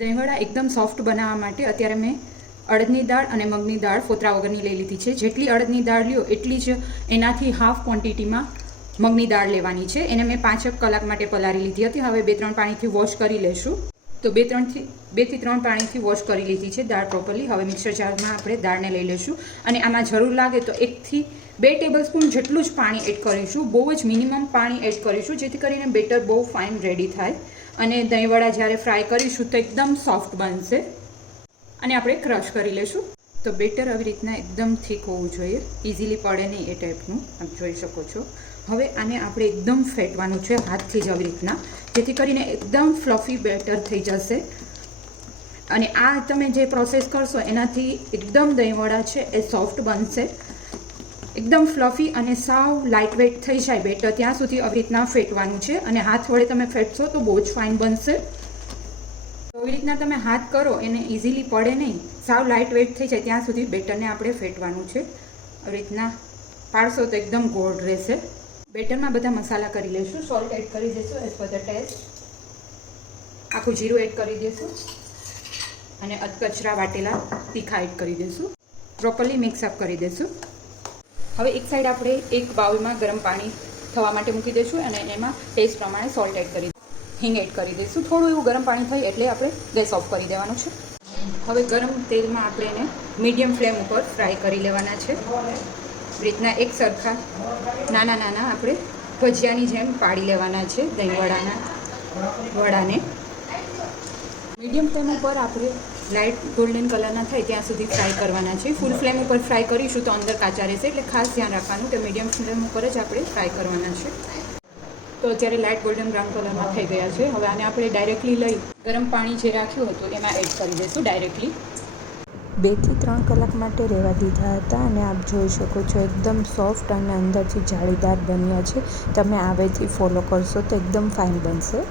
દહીંવડા એકદમ સોફ્ટ બનાવવા માટે અત્યારે મેં અડદની દાળ અને મગની દાળ ફોતરા વગરની લઈ લીધી છે. જેટલી અડદની દાળ લ્યો એટલી જ એનાથી હાફ ક્વોન્ટિટીમાં મગની દાળ લેવાની છે. એને મેં 5 કલાક માટે પલાળી લીધી હતી. હવે 2-3 પાણીથી વોશ કરી લેશું. તો 2-3 પાણીથી વોશ કરી લીધી છે દાળ પ્રોપરલી. હવે મિક્સર જારમાં આપણે દાળને લઈ લઈશું અને આમાં જરૂર લાગે તો 1 થી 2 ટેબલસ્પૂન જેટલું જ પાણી એડ કરીશું. બહુ જ મિનિમમ પાણી એડ કરીશું જેથી કરીને બેટર બહુ ફાઇન રેડી થાય અને દહીંવડા જ્યારે ફ્રાય કરીશું તો એકદમ સોફ્ટ બનશે. અને આપણે ક્રશ કરી લઈશું. તો બેટર આવી રીતના એકદમ થીક હોવું જોઈએ, ઇઝીલી પડે નહીં એ ટાઈપનું આપ જોઈ શકો છો. હવે આને આપણે એકદમ ફેટવાનું છે હાથથી જ આવી રીતના, જેથી કરીને એકદમ ફ્લફી બેટર થઈ જશે. અને આ તમે જે પ્રોસેસ કરશો એનાથી એકદમ દહીંવડા છે એ સોફ્ટ બનશે, એકદમ ફ્લફી અને સાવ લાઇટ વેઇટ થઈ જાય બેટર ત્યાં સુધી આવી રીતના ફેટવાનું છે. અને હાથ વડે તમે ફેટશો તો બહુ જ ફાઇન બનશે. તો આવી રીતના તમે હાથ કરો એને ઇઝીલી પડે નહીં, સાવ લાઇટ વેઇટ થઈ જાય ત્યાં સુધી બેટરને આપણે ફેટવાનું છે. આવી રીતના પાડશો તો એકદમ ગોળ રહેશે. બેટરમાં બધા મસાલા કરી લઈશું. સોલ્ટ એડ કરી દઈશું એઝ પર ધ ટેસ્ટ. આખું જીરું એડ કરી દઈશું અને અધકચરા વાટેલા તીખા એડ કરી દઈશું. પ્રોપરલી મિક્સઅપ કરી દઈશું. હવે એક સાઈડ આપણે એક બાઉલમાં ગરમ પાણી થવા માટે મૂકી દઈશું અને એમાં ટેસ્ટ પ્રમાણે સોલ્ટ એડ કરી હિંગ એડ કરી દઈશું. થોડું એવું ગરમ પાણી થાય એટલે આપણે ગેસ ઓફ કરી દેવાનું છે. હવે ગરમ તેલમાં આપણે એને મીડિયમ ફ્લેમ ઉપર ફ્રાય કરી લેવાના છે. રીતના એક સરખા નાના આપણે ભજીયાની જેમ પાડી લેવાના છે દહીંવડાના વડાને. મીડિયમ ફ્લેમ ઉપર આપણે લાઇટ ગોલ્ડન કલરના થાય ત્યાં સુધી ફ્રાય કરવાના છે. ફૂલ ફ્લેમ ઉપર ફ્રાય કરીશું તો અંદર કાચા રહેશે, એટલે ખાસ ધ્યાન રાખવાનું કે મીડિયમ ફ્લેમ ઉપર જ આપણે ફ્રાય કરવાના છે. તો અત્યારે લાઇટ ગોલ્ડન બ્રાઉન કલરમાં થઈ ગયા છે. હવે આને આપણે ડાયરેક્ટલી લઈ ગરમ પાણી જે રાખ્યું હતું એમાં એડ કરી દઈશું ડાયરેક્ટલી. 2 થી 3 કલાક માટે રહેવા દીધા હતા અને આપ જોઈ શકો છો એકદમ સોફ્ટ અને અંદરથી જાળીદાર બન્યા છે. તમે આવેથી ફોલો કરશો તો એકદમ ફાઇન બનશે.